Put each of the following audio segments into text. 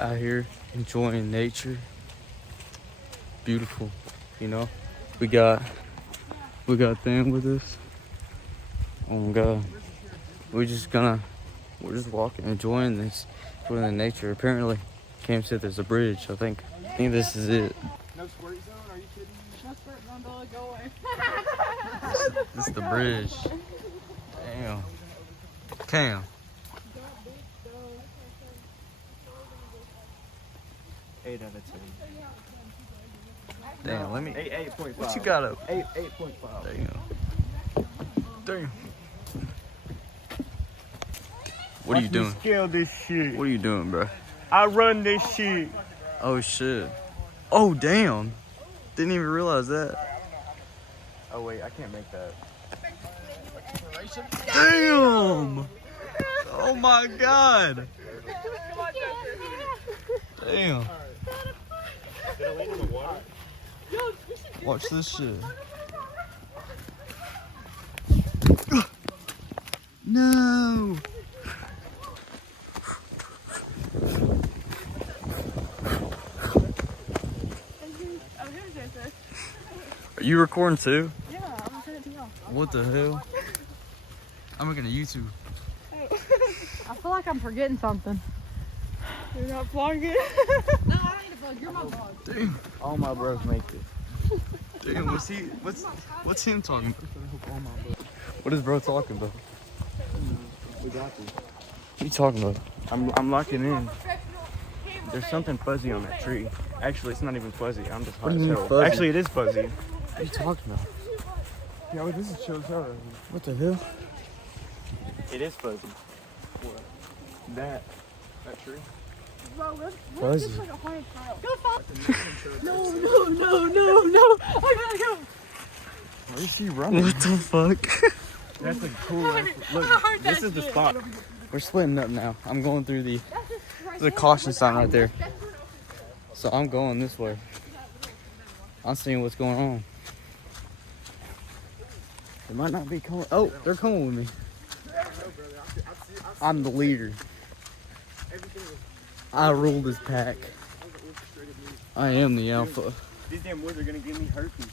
out here enjoying nature. Beautiful, you know. We got them with us. Oh my God. We're just walking, enjoying this, enjoying the nature. Apparently, Cam said there's a bridge. I think this is it. No squirt zone? Are you kidding me? No squirt zone, dog. Go away. This is the bridge. Damn. Cam. 8 out of 10. Damn, let me. 8.5. What you got up? 8.5. Damn. What are you doing? Scale this shit. What are you doing, bro? I run this shit. Oh shit. Oh damn. Didn't even realize that. Oh wait, I can't make that. Damn. Oh my God. Damn. Watch this shit. No. Are you recording too? Yeah, I'm gonna turn it to y'all. What the hell? I'm making a YouTube. I feel like I'm forgetting something. You're not vlogging? No, I ain't a vlog. You're my vlog. Damn. All my bros make it. Damn. What's him talking about? What is bro talking about? We got this. What are you talking about? I'm locking in. There's something fuzzy on that tree. Actually, it's not even fuzzy. I'm just hot What do as you mean hell. fuzzy? Actually, it is fuzzy. What are you talking about? Yeah, well, this is chill as hell. What the hell? It is fuzzy. What? That tree? Bro, let's Fuzzy. just like a haunted trail. Go follow. No. I gotta go. Where is she running? What the fuck? That's a cool ass. I Look, heard this that is the shit. spot. We're splitting up now. I'm going through the. There's a caution sign right there. So I'm going this way. I'm seeing what's going on. They might not be coming. Oh, they're coming with me. I'm the leader. I rule this pack. I am the alpha. These damn woods are gonna give me herpes.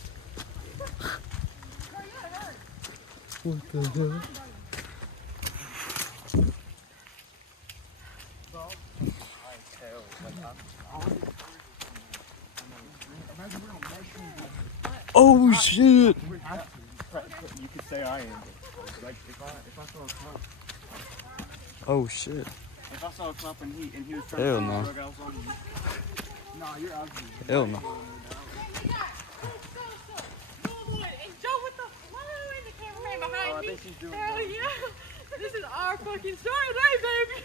What the hell? Oh shit! You could say I am. Like if I saw a clump, Oh shit! if I saw a clump and he was trying Hell to no. drug, I was on. Nah, you're ugly. Hell no. And Joe with the flow and the cameraman behind I me. think she's doing Hell yeah. This is our fucking story today, baby.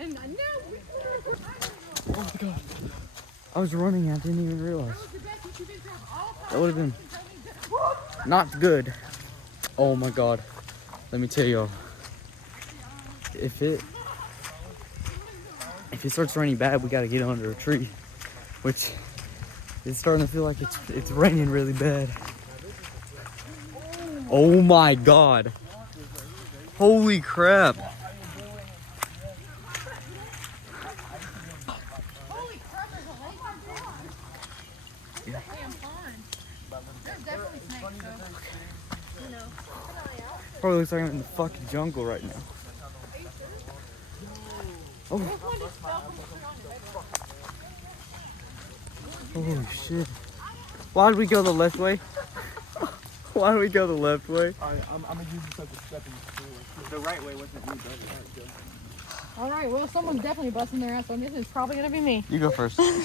And I know. Oh my god! I was running. I didn't even realize. That would have been not good. Oh my god! Let me tell y'all. If it starts raining bad, we gotta get under a tree, which it's starting to feel like it's raining really bad. Oh my god! Holy crap! Holy crap, there's a lake on there. Damn fun. There's definitely snakes, though. You know. Probably looks like I'm in the fucking jungle right now. Oh. Holy shit. Why did we go the left way? Why did we go the left way? I'm gonna use this as a stepping stool. The right way wasn't me, brother. Alright, good. All right, well, someone's definitely busting their ass on this. It's probably going to be me. You go first. Too clean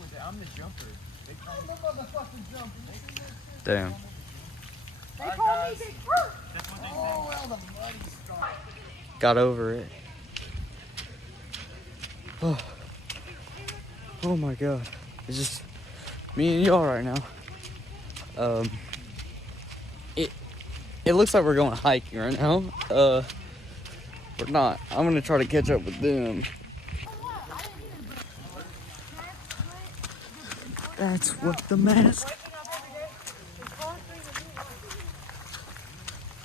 with it. I'm the jumper. They call me motherfucking jumper. Damn. They call me Big Hurt. That's what they say. Oh, well, the muddy's strong. Got over it. Oh. Oh my god. It's just me and y'all right now. It looks like we're going hiking right now. We're not. I'm gonna try to catch up with them. That's what the mask.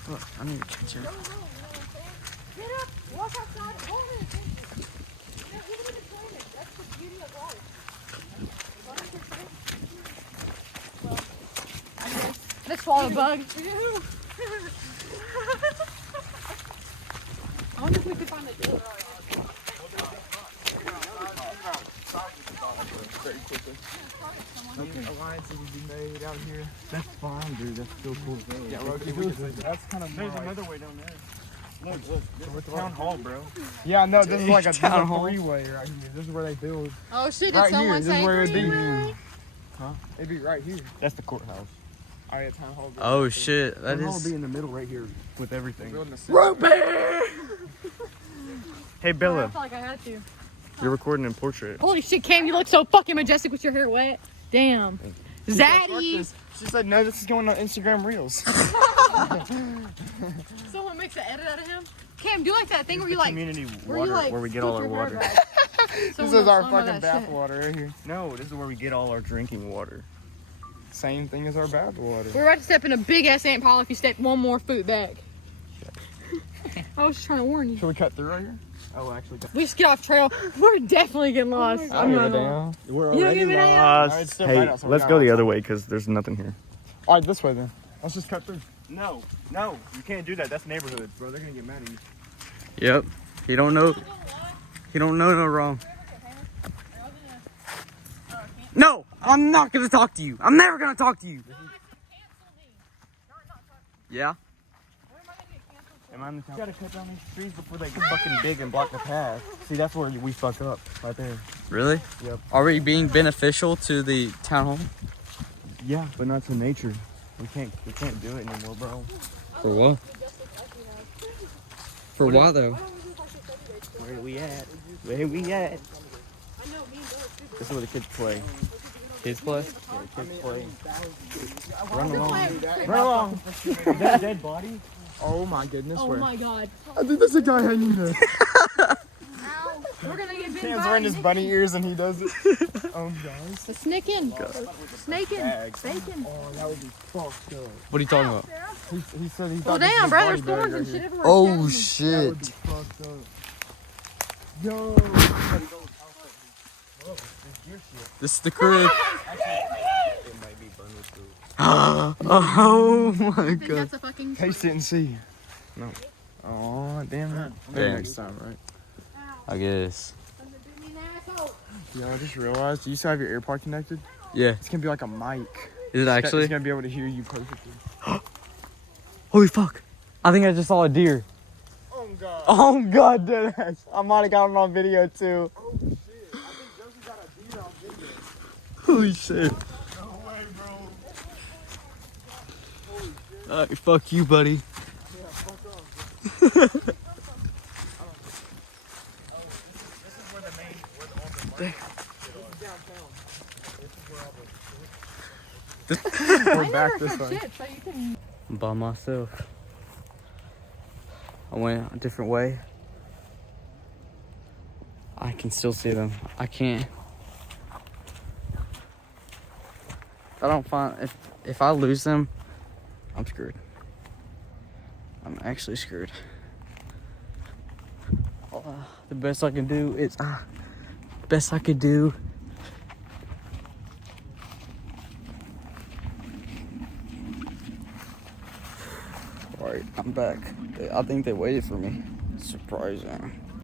Look, I need to catch up. Get up. walk outside and hold it. You know, even if it's raining, that's the beauty of life. Well, anyways, let's swallow a bug. I wonder if we could find the door. Very quickly. Alliances will be made out here. That's fine, dude. That's still cool. Yeah, that's kind of. There's another way down there. Look, this is Town Hall, bro. Yeah, no, this is like a Town Hall. freeway right here. This is where they build. Oh shit, did Right here, someone this is say where it'd be. freeway? Huh? It'd be right here. That's the courthouse. Oh yeah, Town Hall. Oh shit, that Town Hall will is. be in the middle right here with everything. Hey, I Bella, felt like I had to. you're recording in portrait. Holy shit, Cam, you look so fucking majestic with your hair wet. Damn. Zaddy. She said, no, this is going on Instagram Reels. Someone makes an edit out of him. Cam, do like that thing where you like. Community Where water, you like. where we get scoop all our your hair water. back. This Someone is our else remember fucking that shit. bathwater right here. No, this is where we get all our drinking water. Same thing as our bathwater. We're about to step in a big ass ant pile if you step one more foot back. I was just trying to warn you. Should we cut through right here? Oh, actually, We just get off trail. We're definitely getting lost. I'm not gonna gonna- down. we're You don't give me that? Alright, it's still right Hey, outside. let's We go got the outside. other way because there's nothing here. All right, this way then. Let's just cut through. No, you can't do that. That's neighborhood, bro. They're gonna get mad at you. Yep. He don't know. He don't know no wrong. No, I'm not gonna talk to you. I'm never gonna talk to you. Yeah. Am I in the town? You gotta cut down these trees before they get fucking big and block the path. See, that's where we fuck up, right there. Really? Yep. Are we being beneficial to the town hall? Yeah, but not to nature. We can't do it anymore, bro. For what? For why though? Where we at? Where we at? This is where the kids play. Kids play? Yeah, the kids play. Run along. Run along. Is that a dead body? Oh my goodness, Oh where? my god. I think there's a guy hanging there. Ow. We're gonna get bitten Cam's by wearing a his bunny ears and he does it. Oh, guys. The snaking. Snaking. Bacon. Oh, that would be fucked up. What are you talking about? He said he Well, thought this damn, was bro. a There's body bag thorns right and here. shit everywhere. Oh That would shit. be fucked up. Yo. This is the crib. It might be burned with food. Oh my I think god. that's a fucking. Taste it and see. No. Oh, damn it. Maybe Damn. next time, right? I guess. Yeah, I just realized. You still have your AirPod connected? Yeah. It's gonna be like a mic. Is it It's actually? gonna be able to hear you perfectly. Holy fuck. I think I just saw a deer. Oh god. Oh god, deadass. I might have got him on video too. Oh shit. I think Josie got a deer on video. Holy shit. No way, bro. Alright, fuck you, buddy. Yeah, fuck off. We're back this way. Shit, so you can. I'm by myself. I went a different way. I can still see them. I can't. If I don't find, if I lose them, I'm screwed. I'm actually screwed. The best I can do is, best I could do. Alright, I'm back. I think they waited for me. Surprising.